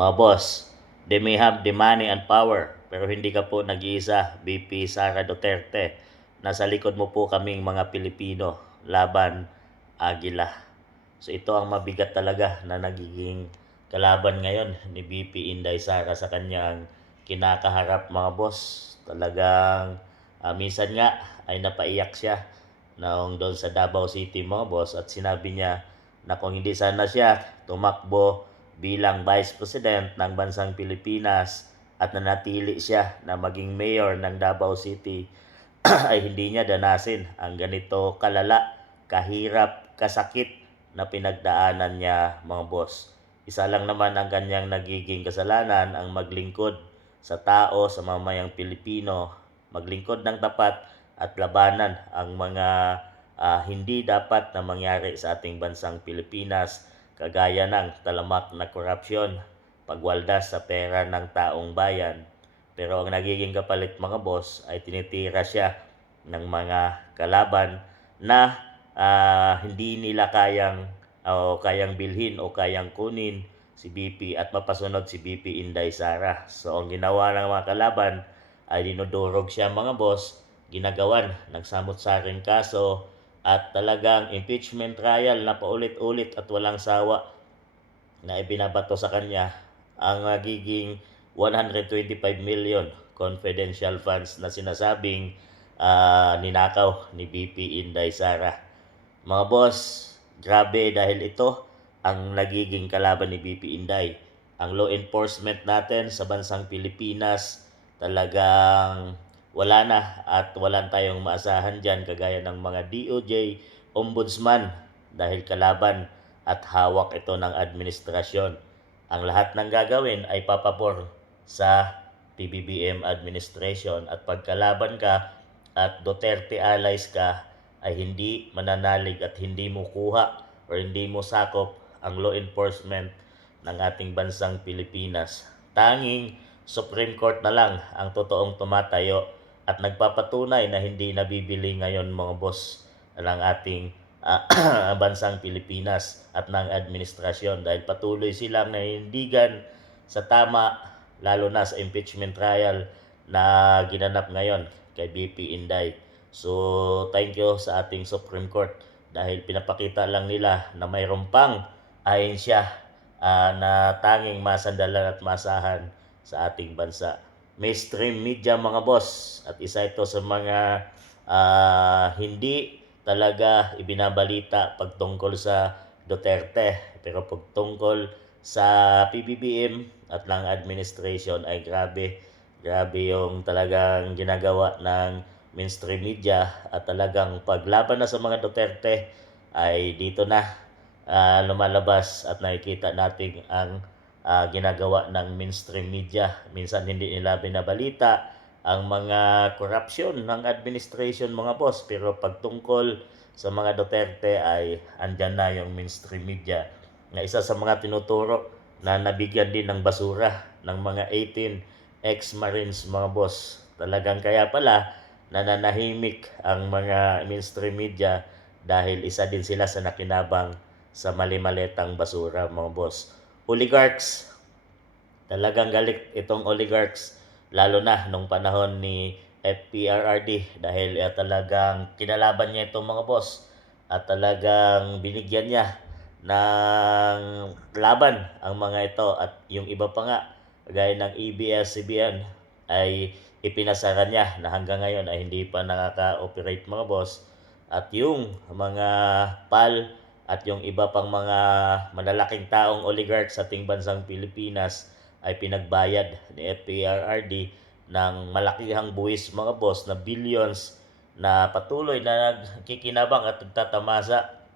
Mga boss, they may have the money and power, pero hindi ka po nag-iisa, VP Sara Duterte. Nasa likod mo po kaming mga Pilipino, laban Agila. So ito ang mabigat talaga na nagiging kalaban ngayon ni VP Inday Sara sa kanyang kinakaharap mga boss. Talagang minsan nga ay napaiyak siya noong doon sa Davao City mga boss at sinabi niya na kung hindi sana siya tumakbo bilang Vice President ng bansang Pilipinas at nanatili siya na maging mayor ng Davao City ay hindi niya danasin ang ganito kalala, kahirap, kasakit na pinagdaanan niya mga boss. Isa lang naman ang kanyang nagiging kasalanan ang maglingkod sa tao, sa mamayang Pilipino, maglingkod ng tapat at labanan ang mga hindi dapat na mangyari sa ating bansang Pilipinas kagaya ng talamak na korupsyon, pagwaldas sa pera ng taong bayan. Pero ang nagiging kapalit mga boss ay tinitira siya ng mga kalaban na hindi nila kayang bilhin o kayang kunin si BP at mapasunod si BP Inday Sara. So ang ginawa ng mga kalaban ay dinudurog siya mga boss, ginagawan ng samot-saring kaso at talagang impeachment trial na paulit-ulit at walang sawa na ibinabato sa kanya ang nagiging 125 million confidential funds na sinasabing ninakaw ni BP Inday Sara. Mga boss, grabe dahil ito ang nagiging kalaban ni BP Inday. Ang law enforcement natin sa bansang Pilipinas talagang wala na at wala tayong maasahan dyan kagaya ng mga DOJ, Ombudsman dahil kalaban at hawak ito ng administrasyon. Ang lahat ng gagawin ay papabor sa PBBM administration at pagkalaban ka at Duterte allies ka ay hindi mananalig at hindi mo kuha o hindi mo sakop ang law enforcement ng ating bansang Pilipinas. Tanging Supreme Court na lang ang totoong tumatayo at nagpapatunay na hindi nabibili ngayon mga boss ng ating bansang Pilipinas at ng administrasyon dahil patuloy silang nanindigan sa tama lalo na sa impeachment trial na ginanap ngayon kay BP Inday. So thank you sa ating Supreme Court dahil pinapakita lang nila na mayroon pang ahensya na tanging masandalan at masahan sa ating bansa. Mainstream media mga boss at isa ito sa mga hindi talaga ibinabalita pagtungkol sa Duterte pero pagtungkol sa PBBM at ng administration ay grabe yung talagang ginagawa ng mainstream media at talagang paglaban na sa mga Duterte ay dito na lumalabas at nakikita natin ang ginagawa ng mainstream media. Minsan hindi nila binabalita ang mga korupsyon ng administration mga boss pero pagtungkol sa mga Duterte ay andyan na yung mainstream media na isa sa mga tinuturo na nabigyan din ng basura ng mga 18 ex-Marines mga boss. Talagang kaya pala nananahimik ang mga mainstream media dahil isa din sila sa nakinabang sa mali-malitang basura mga boss. Oligarchs, talagang galit itong oligarchs lalo na nung panahon ni FPRRD dahil talagang kinalaban niya itong mga boss at talagang binigyan niya ng laban ang mga ito at yung iba pa nga gaya ng ABS-CBN ay ipinasara niya na hanggang ngayon ay hindi pa nakaka-operate mga boss at yung mga PAL at yung iba pang mga malalaking taong oligarch sa ating bansang Pilipinas ay pinagbayad ni FPRRD ng malakihang buwis mga boss na billions na patuloy na nagkikinabang at nagtatamasa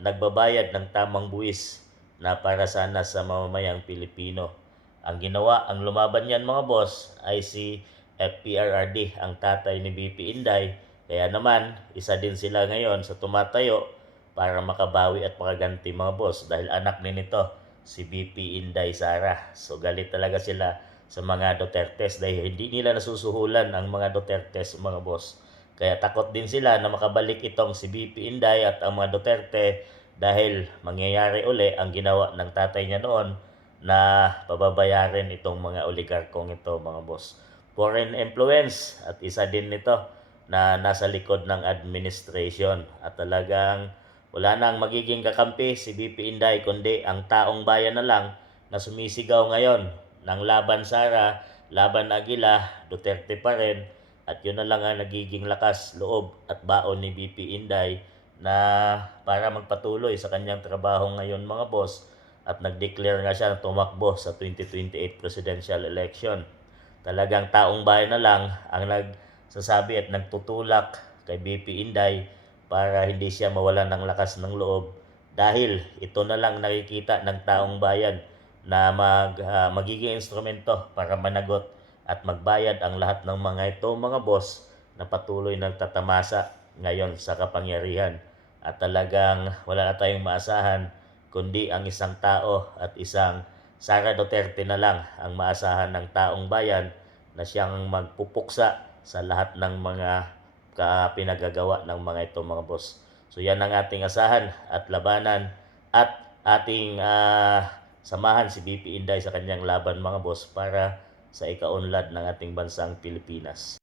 nagbabayad ng tamang buwis na para sana sa mamamayang Pilipino. Ang ginawa, ang lumaban niyan mga boss ay si FPRRD, ang tatay ni BP Inday. Kaya naman, isa din sila ngayon sa tumatayo para makabawi at makaganti mga boss dahil anak din nito si BP Inday Sara. So galit talaga sila sa mga Dutertes dahil hindi nila nasusuhulan ang mga Dutertes mga boss. Kaya takot din sila na makabalik itong si BP Inday at ang mga Duterte dahil mangyayari uli ang ginawa ng tatay niya noon na pababayarin itong mga oligarkong ito, mga boss. Foreign influence at isa din nito na nasa likod ng administration at talagang wala nang magiging kakampi si BP Inday kundi ang taong bayan na lang na sumisigaw ngayon ng laban Sara, laban Aguila, Duterte pa rin at yun na lang ang nagiging lakas loob at baon ni BP Inday na para magpatuloy sa kanyang trabaho ngayon, mga boss, at nag-declare nga siya na tumakbo sa 2028 presidential election. Talagang taong bayan na lang ang nagsasabi at nagtutulak kay BP Inday para hindi siya mawalan ng lakas ng loob dahil ito na lang nakikita ng taong bayan na magiging instrumento para managot at magbayad ang lahat ng mga ito, mga boss, na patuloy nagtatamasa ngayon sa kapangyarihan. At talagang wala na tayong maasahan kundi ang isang tao at isang Sara Duterte na lang ang maasahan ng taong bayan na siyang magpupuksa sa lahat ng mga pinagagawa ng mga ito, mga boss. So yan ang ating asahan at labanan at ating samahan si BP Inday sa kanyang laban, mga boss, para sa ikaunlad ng ating bansang Pilipinas.